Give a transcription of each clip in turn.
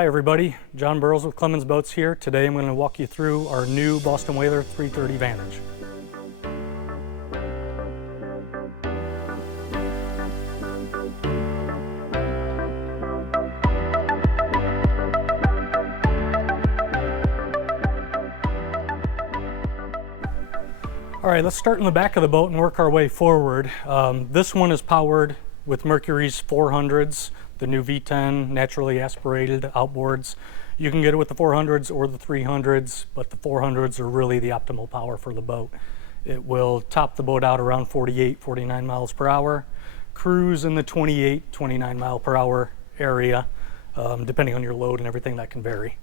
Hi everybody, John Burrows with Clemons Boats here. Today I'm going to walk you through our new Boston Whaler 330 Vantage. Alright, let's start in the back of the boat and work our way forward. This one is powered with Mercury's 400s, the new V10 naturally aspirated outboards. You can get it with the 400s or the 300s, but the 400s are really the optimal power for the boat. It will top the boat out around 48, 49 miles per hour, cruise in the 28, 29 mile per hour area, depending on your load and everything. That can vary.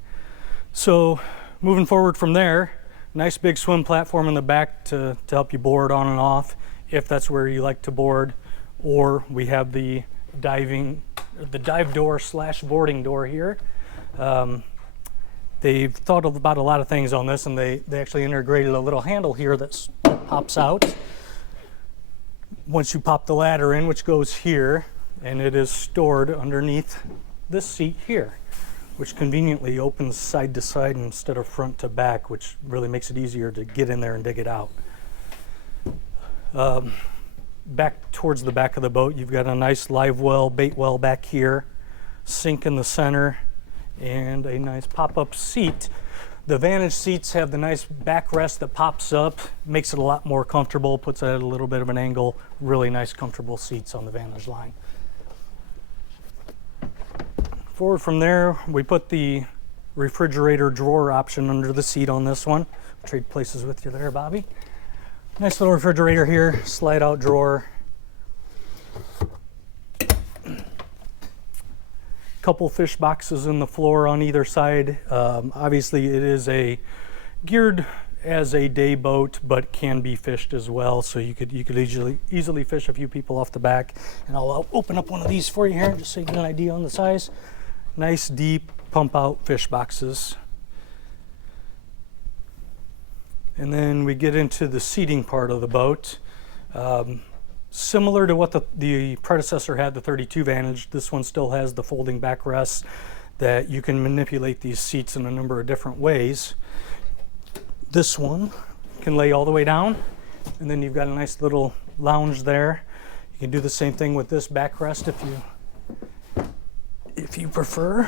So moving forward from there, nice big swim platform in the back to help you board on and off if that's where you like to board. Or we have the dive door slash boarding door here. They've thought about a lot of things on this, and they actually integrated a little handle here that pops out once you pop the ladder in, which goes here, and it is stored underneath this seat here, which conveniently opens side to side instead of front to back, which really makes it easier to get in there and dig it out. Back towards the back of the boat, you've got a nice Livewell bait well back here, sink in the center, and a nice pop-up seat. The Vantage seats have the nice backrest that pops up, makes it a lot more comfortable, puts it at a little bit of an angle. Really nice, comfortable seats on the Vantage line. Forward from there, we put the refrigerator drawer option under the seat on this one. Trade places with you there, Bobby. Nice little refrigerator here, slide out drawer. Couple fish boxes in the floor on either side. Obviously it is geared as a day boat, but can be fished as well. So you could easily fish a few people off the back. And I'll open up one of these for you here just so you get an idea on the size. Nice deep pump out fish boxes. And then we get into the seating part of the boat. Similar to what the predecessor had, the 32 Vantage, this one still has the folding backrests that you can manipulate these seats in a number of different ways. This one can lay all the way down, and then you've got a nice little lounge there. You can do the same thing with this backrest if you prefer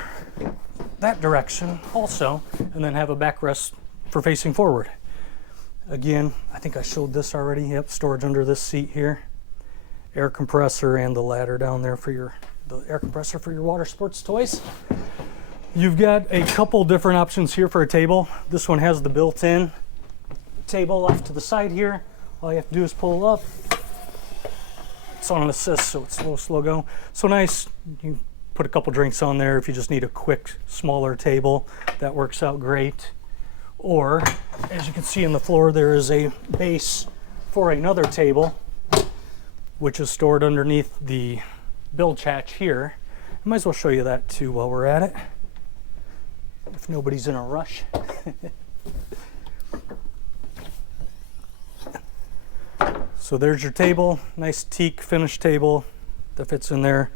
that direction also, and then have a backrest for facing forward. Again, I think I showed this already. Yep, storage under this seat here. Air compressor and the ladder down there for the air compressor for your Watersports toys. You've got a couple different options here for a table. This one has the built-in table off to the side here. All you have to do is pull up. It's on an assist, so it's slow go. So nice. You put a couple drinks on there if you just need a quick, smaller table. That works out great. Or, as you can see on the floor, there is a base for another table, which is stored underneath the bilge hatch here. I might as well show you that too while we're at it, if nobody's in a rush. So there's your table, nice teak finish table that fits in there.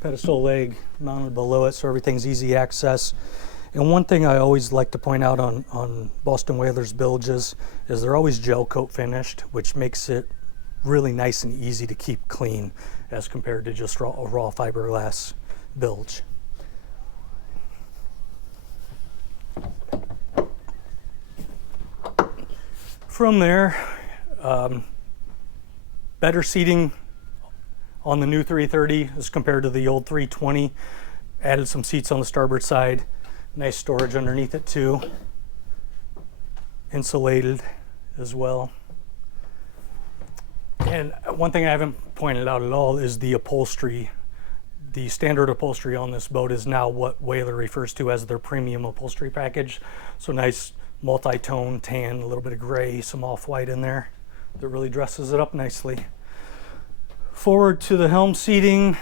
Pedestal leg mounted below it, so everything's easy access. And one thing I always like to point out on Boston Whaler's bilges is they're always gel coat finished, which makes it really nice and easy to keep clean as compared to just a raw fiberglass bilge. From there, better seating on the new 330 as compared to the old 320. Added some seats on the starboard side. Nice storage underneath it too. Insulated as well. And one thing I haven't pointed out at all is the upholstery. The standard upholstery on this boat is now what Whaler refers to as their premium upholstery package. So nice multi-tone tan, a little bit of gray, some off-white in there that really dresses it up nicely. Forward to the helm seating,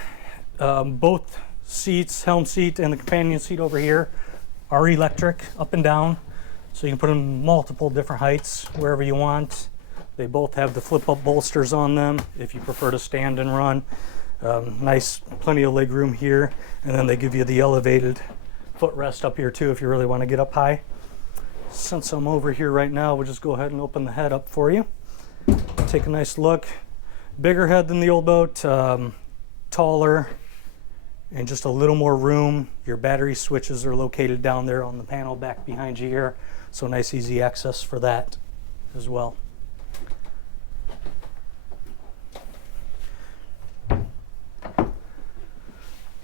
both seats, helm seat and the companion seat over here, are electric up and down, so you can put them in multiple different heights wherever you want. They both have the flip-up bolsters on them if you prefer to stand and run. Nice, plenty of leg room here, and then they give you the elevated footrest up here too if you really want to get up high. Since I'm over here right now, we'll just go ahead and open the head up for you. Take a nice look. Bigger head than the old boat, taller, and just a little more room. Your battery switches are located down there on the panel back behind you here, so nice easy access for that as well.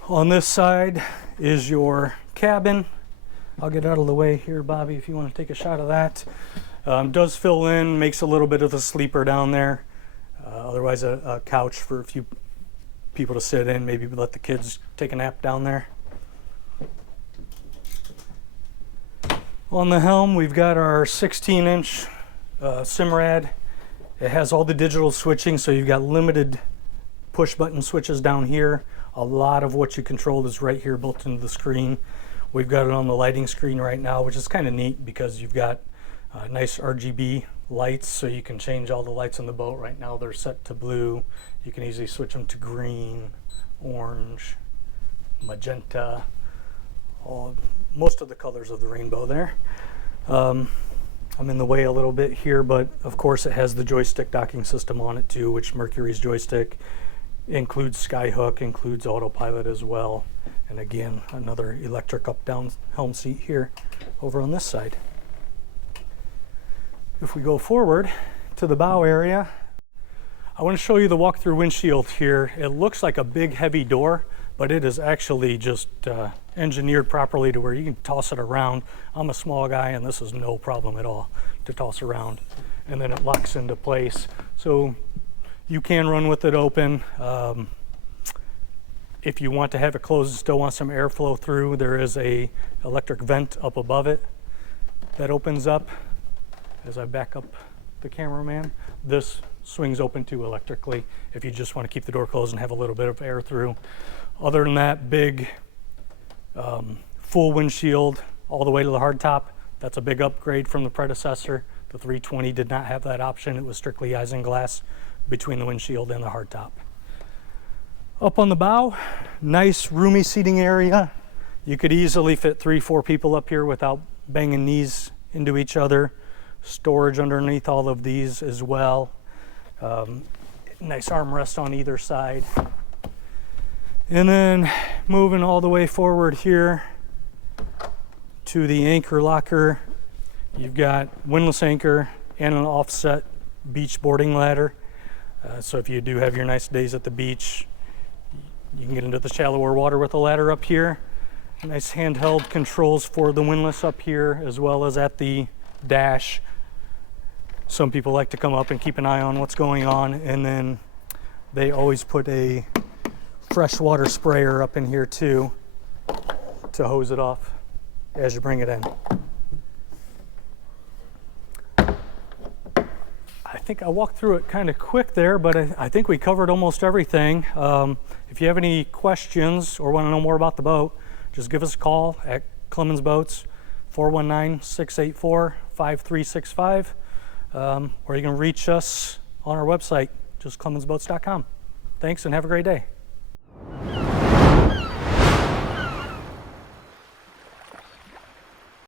On this side is your cabin. I'll get out of the way here, Bobby, if you want to take a shot of that. Does fill in, makes a little bit of a sleeper down there. Otherwise a couch for a few people to sit in, maybe let the kids take a nap down there. On the helm, we've got our 16-inch Simrad. It has all the digital switching, so you've got limited push button switches down here. A lot of what you control is right here built into the screen. We've got it on the lighting screen right now, which is kind of neat because you've got nice RGB lights, so you can change all the lights on the boat. Right now they're set to blue. You can easily switch them to green, orange, magenta, most of the colors of the rainbow there. I'm in the way a little bit here, but of course it has the joystick docking system on it too, which Mercury's joystick includes skyhook, includes autopilot as well. And again, another electric up-down helm seat here over on this side. If we go forward to the bow area, I want to show you the walk-through windshield here. It looks like a big heavy door, but it is actually just engineered properly to where you can toss it around. I'm a small guy and this is no problem at all to toss around. And then it locks into place. So you can run with it open. If you want to have it closed and still want some airflow through, there is a electric vent up above it that opens up. As I back up the cameraman, this swings open too electrically if you just want to keep the door closed and have a little bit of air through. Other than that, big full windshield all the way to the hardtop. That's a big upgrade from the predecessor. The 320 did not have that option. It was strictly isinglass between the windshield and the hardtop. Up on the bow, nice roomy seating area. You could easily fit 3-4 people up here without banging knees into each other. Storage underneath all of these as well. Nice armrest on either side. And then moving all the way forward here to the anchor locker, you've got windlass anchor and an offset beach boarding ladder. So if you do have your nice days at the beach, you can get into the shallower water with a ladder up here. Nice handheld controls for the windlass up here, as well as at the dash. Some people like to come up and keep an eye on what's going on, and then they always put a freshwater sprayer up in here too to hose it off as you bring it in. I think I walked through it kind of quick there, but I think we covered almost everything. If you have any questions or want to know more about the boat, just give us a call at Clemons Boats, 419-684-5365, or you can reach us on our website, just clemonsboats.com. Thanks and have a great day.